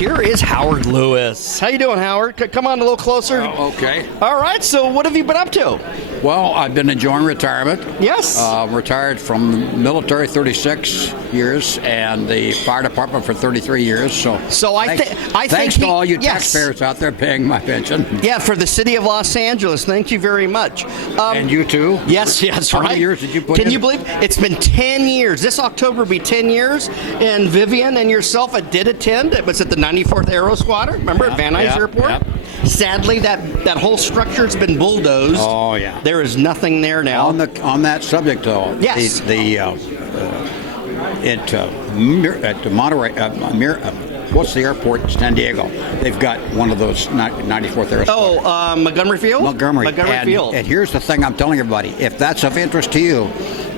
here is Howard Lewis. How you doing, Howard? Come on a little closer. Okay. All right, so what have you been up to? Well, I've been enjoying retirement. Yes. Retired from the military 36 years and the fire department for 33 years. So thanks to all you taxpayers out there paying my pension. Yeah, for the city of Los Angeles. Thank you very much. And you too? Yes, How many years did you put in? Can you believe it's been 10 years? This October will be 10 years. And Vivian and yourself did attend. It was at the 94th Aero Squadron. Remember at Van Nuys Airport? Yeah. Sadly, that whole structure's been bulldozed. Oh, yeah. There is nothing there now. On that subject, though, yes. At Monterey, what's the airport in San Diego? They've got one of those 94th Aero Squadron. Oh, Montgomery Field? Montgomery Field. And here's the thing I'm telling everybody. If that's of interest to you,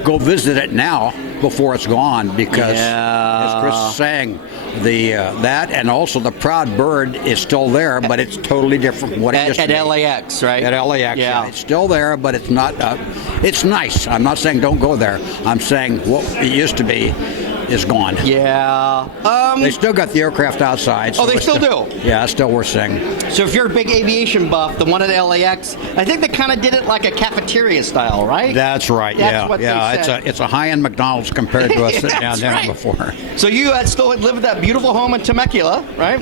go visit it now before it's gone, because as Chris is saying, that and also the Proud Bird is still there, but it's totally different from what it used to be. At LAX, right? At LAX, yeah. It's still there, but it's not. It's nice. I'm not saying don't go there. I'm saying what it used to be is gone. Yeah. They still got the aircraft outside. So they still do? Yeah, it's still worth seeing. So if you're a big aviation buff, the one at LAX, I think they kind of did it like a cafeteria style, right? That's right. That's what they said. It's a high-end McDonald's compared to us sitting down there before. So you still live at that beautiful home in Temecula, right?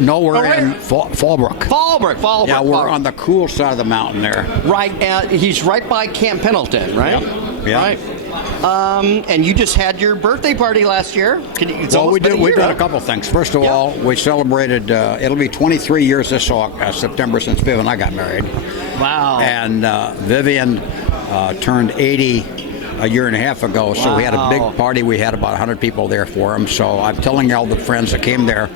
No, we're in Fallbrook. Fallbrook. Yeah, we're on the cool side of the mountain there. Right. He's right by Camp Pendleton, right? Yeah. Right. And you just had your birthday party last year. We did a couple things. First of all, we celebrated. It'll be 23 years this September since Viv and I got married. Wow. And Vivian turned 80 a year and a half ago, so we had a big party. We had about 100 people there for him. So I'm telling all the friends that came there,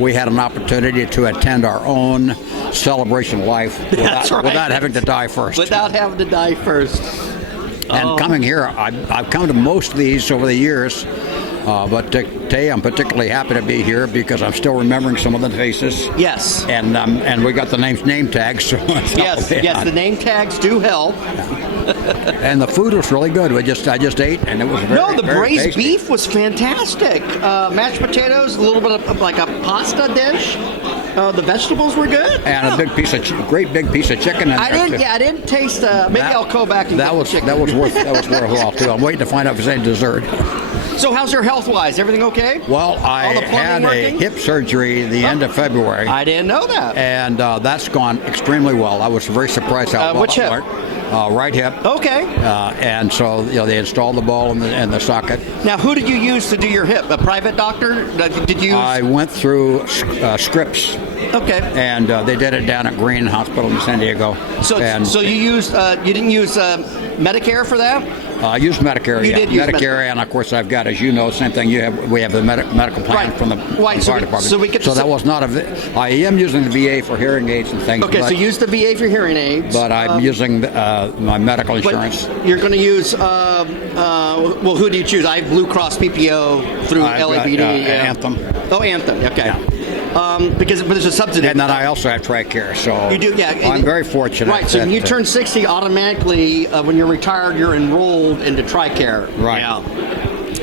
we had an opportunity to attend our own celebration of life without having to die first. Without having to die first. And coming here, I've come to most of these over the years, but today I'm particularly happy to be here because I'm still remembering some of the faces. Yes. And we got the name tags. So yes, the name tags do help. And the food was really good. I just ate, and it was the braised tasty. beef was fantastic. Mashed potatoes, a little bit of like a pasta dish. The vegetables were good. And a great big piece of chicken. I didn't taste. Maybe I'll go back and get the chicken. That was worthwhile too. I'm waiting to find out if it's any dessert. So how's your health-wise? Everything okay? Well, I had a hip surgery the end of February. I didn't know that. And that's gone extremely well. I was very surprised how well which hip? Right hip. Okay. And so they installed the ball in the socket. Now, who did you use to do your hip? A private doctor? Did you? I went through Scripps. Okay. And they did it down at Green Hospital in San Diego. So you used you didn't use Medicare for that? I used Medicare. You did use Medicare, and of course I've got, as you know, same thing. We have the medical plan from the fire department. So that was not I am using the VA for hearing aids and things. Okay, so use the VA for hearing aids. But I'm using my medical insurance. You're going to use. Who do you choose? I have Blue Cross PPO through LAPD. Anthem. Oh, Anthem. Okay. Yeah. But there's a subsidy. And then I also have TRICARE, so you do, yeah. I'm very fortunate. Right, so when you turn 60, automatically, when you're retired, you're enrolled into TRICARE. Right. Yeah.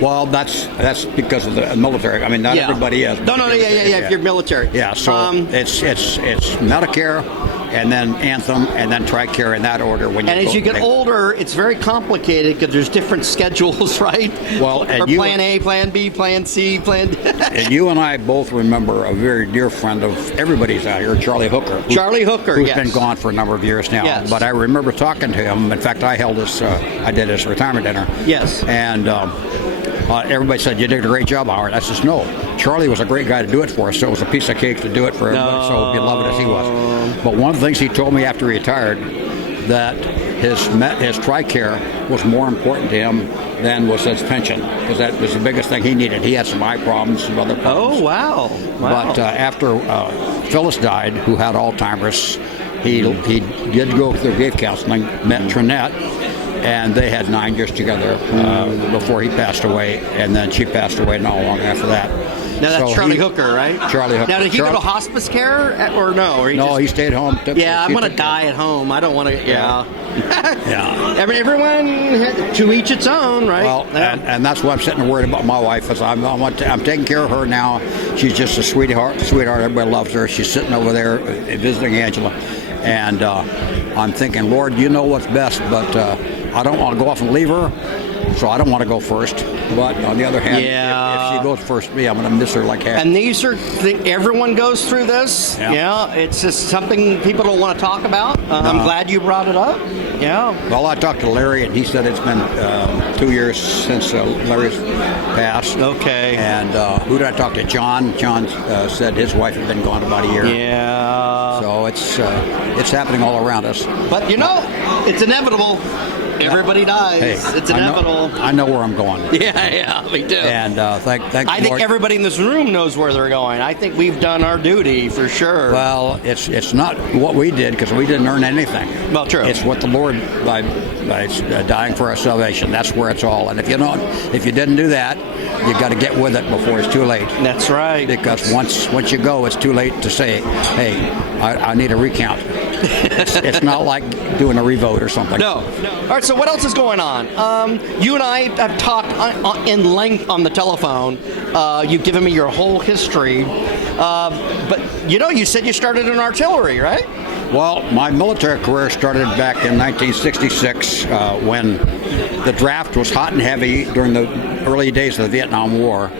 Well, that's because of the military. I mean, not everybody is. No, if you're military. Yeah, so it's Medicare, and then Anthem, and then TRICARE in that order. As you get older, it's very complicated because there's different schedules, right? Well, or Plan A, Plan B, Plan C, Plan D. And you and I both remember a very dear friend of everybody's out here, Charlie Hooker. Who's been gone for a number of years now. Yes. But I remember talking to him. In fact, I did his retirement dinner. Yes. And everybody said, you did a great job, Howard. I said, no. Charlie was a great guy to do it for us, so it was a piece of cake to do it for everybody, so beloved as he was. But one of the things he told me after he retired, that his TRICARE was more important to him than was his pension, because that was the biggest thing he needed. He had some eye problems, some other problems. Oh, wow. But after Phyllis died, who had Alzheimer's, he did go through grief counseling, met Trinette, and they had 9 years together before he passed away, and then she passed away not long after that. Now that's So Charlie he- Hooker, right? Charlie Hooker. Now did he go to Charlie- hospice care or no? Or No, he stayed home. Yeah, I'm gonna took- die at home. I don't want to. Yeah. Yeah. I mean, everyone to each its own, right? Well, and that's why I'm sitting and worried about my wife. Is I'm taking care of her now. She's just a sweetheart. Everybody loves her. She's sitting over there visiting Angela, and I'm thinking, Lord, you know what's best, but I don't want to go off and leave her, so I don't want to go first. But on the other hand, if she goes first, I'm going to miss her like heck. And these are everyone goes through this. Yeah. It's just something people don't want to talk about. I'm glad you brought it up. Yeah. Well, I talked to Larry, and he said it's been 2 years since Larry's passed. Okay. And who did I talk to? John. John said his wife had been gone about a year. Yeah. So it's happening all around us. But it's inevitable. Everybody dies. Hey, It's inevitable. I know where I'm going. Yeah, we do. And thank I the think Lord. everybody in this room knows where they're going. I think we've done our duty for sure. Well, it's not what we did because we didn't earn anything. Well, true. It's what the Lord by dying for our salvation. That's where it's all. And if you didn't do that, you got to get with it before it's too late. That's right. Because once you go, it's too late to say, hey, I need a recount. It's not like doing a revote or something. No. All right, so what else is going on? You and I have talked in length on the telephone. You've given me your whole history. But, you said you started in artillery, right? Well, my military career started back in 1966 when the draft was hot and heavy during the early days of the Vietnam War.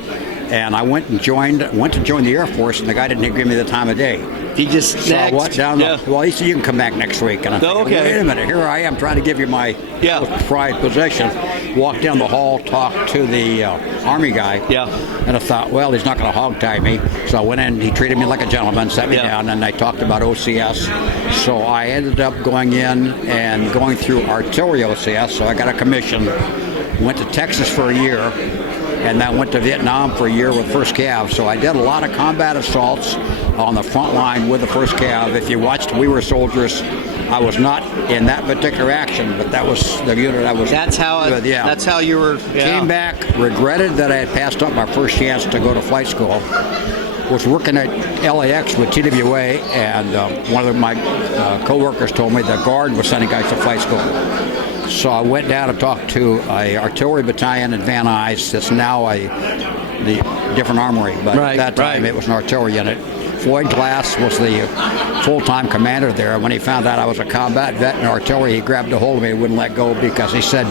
And I went to join the Air Force, and the guy didn't give me the time of day. He just So I went down. Yeah. Well, he said you can come back next week, and I'm thinking, Okay. wait a minute, here I am trying to give you my most prized possession. Walked down the hall, talked to the Army guy, and I thought, well, he's not going to hog-tie me. So I went in. He treated me like a gentleman, sat me down, and I talked about OCS. So I ended up going in and going through artillery OCS. So I got a commission. Went to Texas for a year. And then went to Vietnam for a year with 1st Cav. So I did a lot of combat assaults on the front line with the 1st Cav. If you watched We Were Soldiers, I was not in that particular action, but that was the unit I was That's how with. Yeah. That's how you were. Yeah. Came back, regretted that I had passed up my first chance to go to flight school. Was working at LAX with TWA, and one of my co-workers told me the Guard was sending guys to flight school. So I went down and talked to an artillery battalion in Van Nuys. That's now the different armory, but at that time it was an artillery unit. Floyd Glass was the full-time commander there. When he found out I was a combat vet in artillery, he grabbed a hold of me and wouldn't let go because he said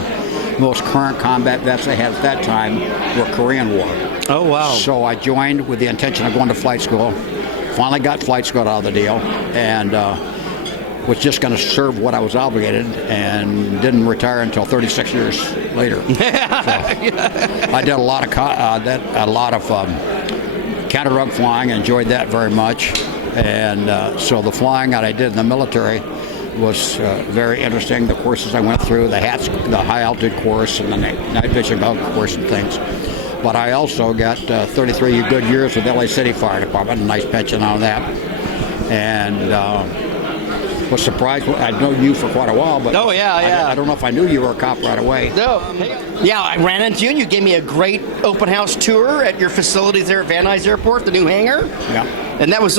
most current combat vets they had at that time were Korean War. Oh, wow. So I joined with the intention of going to flight school. Finally got flight school out of the deal, and was just going to serve what I was obligated, and didn't retire until 36 years later. So I did a lot of counter-rug flying. Enjoyed that very much, and so the flying that I did in the military was very interesting. The courses I went through, the high altitude course, and the night vision course and things. But I also got 33 good years with LA City Fire Department, a nice pension on that, and was surprised. I'd known you for quite a while, but I don't know if I knew you were a cop right away. No. Yeah, I ran into you, and you gave me a great open house tour at your facilities there at Van Nuys Airport, the new hangar. Yeah. And that was,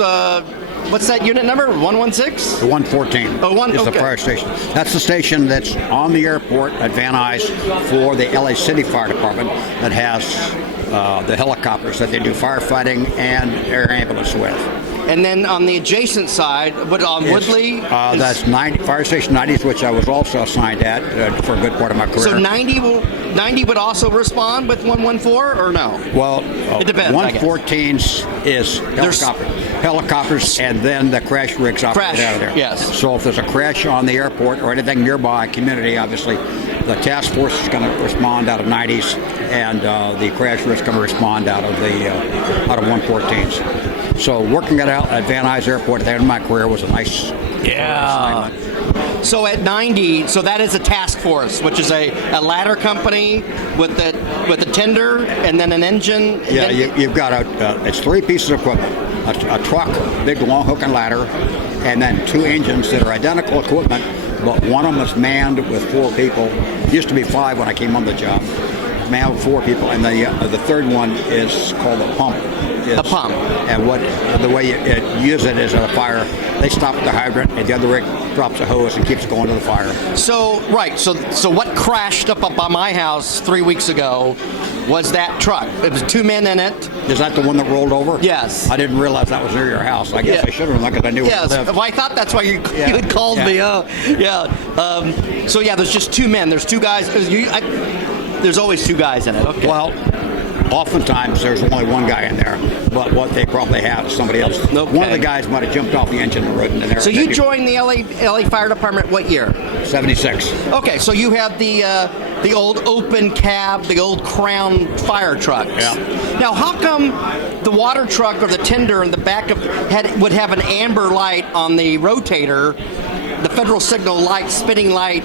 what's that unit number, 116? The 114 is the fire station. That's the station that's on the airport at Van Nuys for the LA City Fire Department that has the helicopters that they do firefighting and air ambulance with. And then on the adjacent side, but on Woodley? That's Fire Station 90, which I was also assigned at for a good part of my career. So 90 would also respond with 114, or no? Well, it depends. 114s is helicopters, and then the crash rigs operate out of there. Yes. So if there's a crash on the airport or anything nearby, community, obviously, the task force is going to respond out of 90s, and the crash rigs going to respond out of 114s. So working at Van Nuys Airport at the end of my career was a nice assignment. So at 90, so that is a task force, which is a ladder company with a tender and then an engine. Yeah, you've got it's 3 pieces of equipment: a truck, big long hook and ladder, and then 2 engines that are identical equipment, but one of them is manned with 4 people. It used to be 5 when I came on the job. man with 4 people, and the third one is called a pump. A pump. And the way you use it is a fire. They stop at the hydrant, and the other rig drops a hose and keeps going to the fire. So what crashed up by my house 3 weeks ago was that truck. It was 2 men in it. Is that the one that rolled over? Yes. I didn't realize that was near your house. I guess I should have, because I knew where you lived. Well, I thought that's why you had called me. So there's just 2 men. There's 2 guys. There's always 2 guys in it. Okay. Well, oftentimes there's only 1 guy in there, but what they probably have is somebody else. Okay. One of the guys might have jumped off the engine and ridden in there. So you joined the LA Fire Department what year? 76. Okay, so you had the old open cab, the old Crown fire trucks. Yeah. Now, how come the water truck or the tender in the back would have an amber light on the rotator, the federal signal light, spinning light?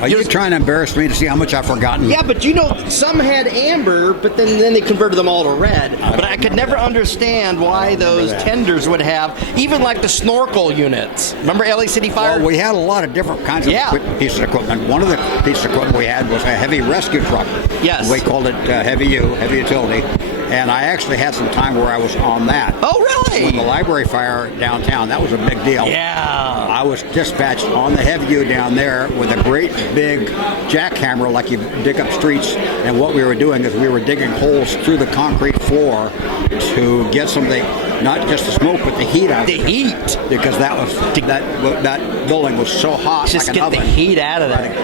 Are you trying to embarrass me to see how much I've forgotten? Yeah, but some had amber, but then they converted them all to red. But I could never understand why those tenders would have, even like the snorkel units. Remember LA City Fire? Well, we had a lot of different kinds of pieces of equipment. One of the pieces of equipment we had was a heavy rescue truck. Yes. We called it heavy utility. And I actually had some time where I was on that. Oh, really? When the library fire downtown, that was a big deal. Yeah. I was dispatched on the heavy U down there with a great big jackhammer like you dig up streets. And what we were doing is we were digging holes through the concrete floor to get something, not just the smoke, but the heat out. The heat. Because that building was so hot. Just like get an oven. the heat out of there.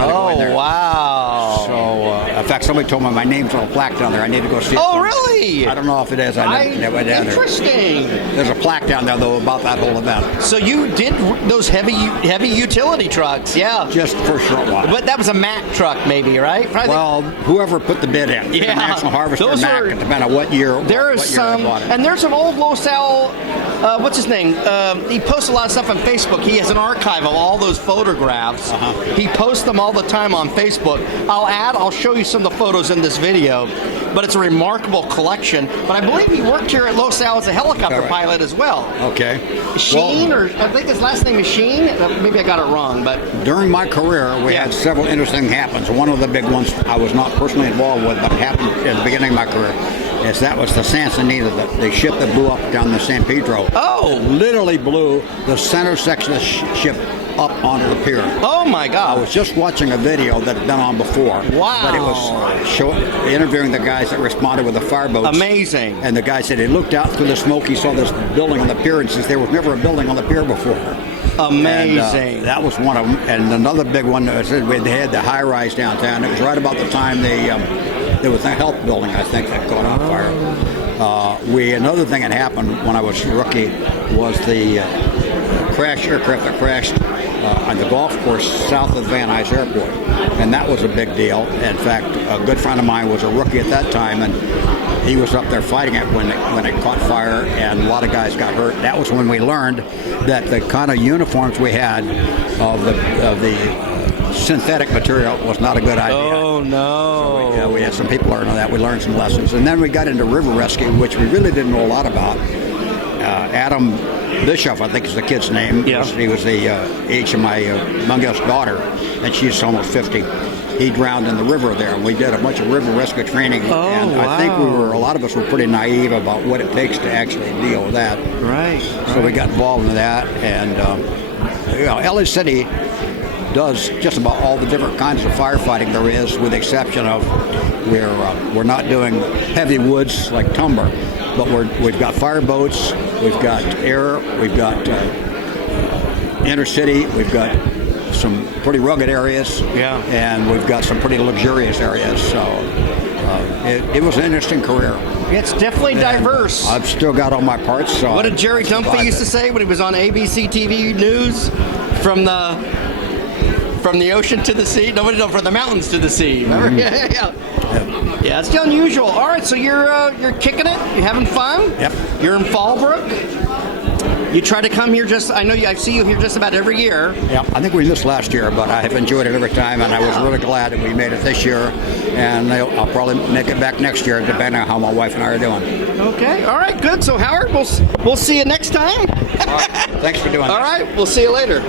Oh, wow. So, in fact, somebody told me my name's on a plaque down there. I need to go see it. Oh, really? I don't know if it is. I never went down there. Interesting. There's a plaque down there, though, about that whole event. So you did those heavy utility trucks, yeah. Just for a short while. But that was a Mack truck, maybe, right? Well, whoever put the bid in. Yeah. National Harvester or Mack, depending on what year. There is some, and there's some old Los Al, what's his name? He posts a lot of stuff on Facebook. He has an archive of all those photographs. He posts them all the time on Facebook. I'll show you some of the photos in this video, but it's a remarkable collection. But I believe he worked here at Los Al as a helicopter pilot as well. Okay. Sheen, or I think his last name is Sheen. Maybe I got it wrong, but during my career, we had several interesting happens. One of the big ones I was not personally involved with, but happened at the beginning of my career. That was the Sansanita, the ship that blew up down the San Pedro. Oh! Literally blew the center section of the ship up onto the pier. Oh my God! I was just watching a video that had been on before. Wow! But it was interviewing the guys that responded with the fireboats. Amazing. And the guy said he looked out through the smoke, he saw this building on the pier, and says there was never a building on the pier before. Amazing. And, that was one of them. And another big one, they had the high-rise downtown. It was right about the time there was a health building, I think, that caught on fire. Another thing that happened when I was a rookie was the aircraft that crashed on the golf course south of Van Nuys Airport. And that was a big deal. In fact, a good friend of mine was a rookie at that time, and he was up there fighting it when it caught fire, and a lot of guys got hurt. That was when we learned that the kind of uniforms we had of the synthetic material was not a good idea. Oh, no. So we had some people learn that. We learned some lessons. And then we got into river rescue, which we really didn't know a lot about. Adam Bischoff, I think is the kid's name. Yeah. He was the age of my youngest daughter, and she's almost 50. He drowned in the river there, and we did a bunch of river rescue training. And wow. I think a lot of us were pretty naive about what it takes to actually deal with that. Right. So we got involved in that, and LA City does just about all the different kinds of firefighting there is, with the exception of we're not doing heavy woods like timber, but we've got fireboats, we've got air, we've got inner city, we've got some pretty rugged areas, and we've got some pretty luxurious areas. So it was an interesting career. It's definitely diverse. I've still got all my parts. So what did Jerry Dunphy used to say when he was on ABC TV News? From the ocean to the sea? Nobody knows, from the mountains to the sea. Remember? Mm-hmm. Yeah, it's still unusual. All right, so you're kicking it. You're having fun. Yep. You're in Fallbrook. You try to come here I see you here just about every year. Yeah, I think we missed last year, but I have enjoyed it every time, and I was really glad that we made it this year, and I'll probably make it back next year, depending on how my wife and I are doing. Okay, all right, good. So, Howard, we'll see you next time. All right. Thanks for doing that. All right, we'll see you later.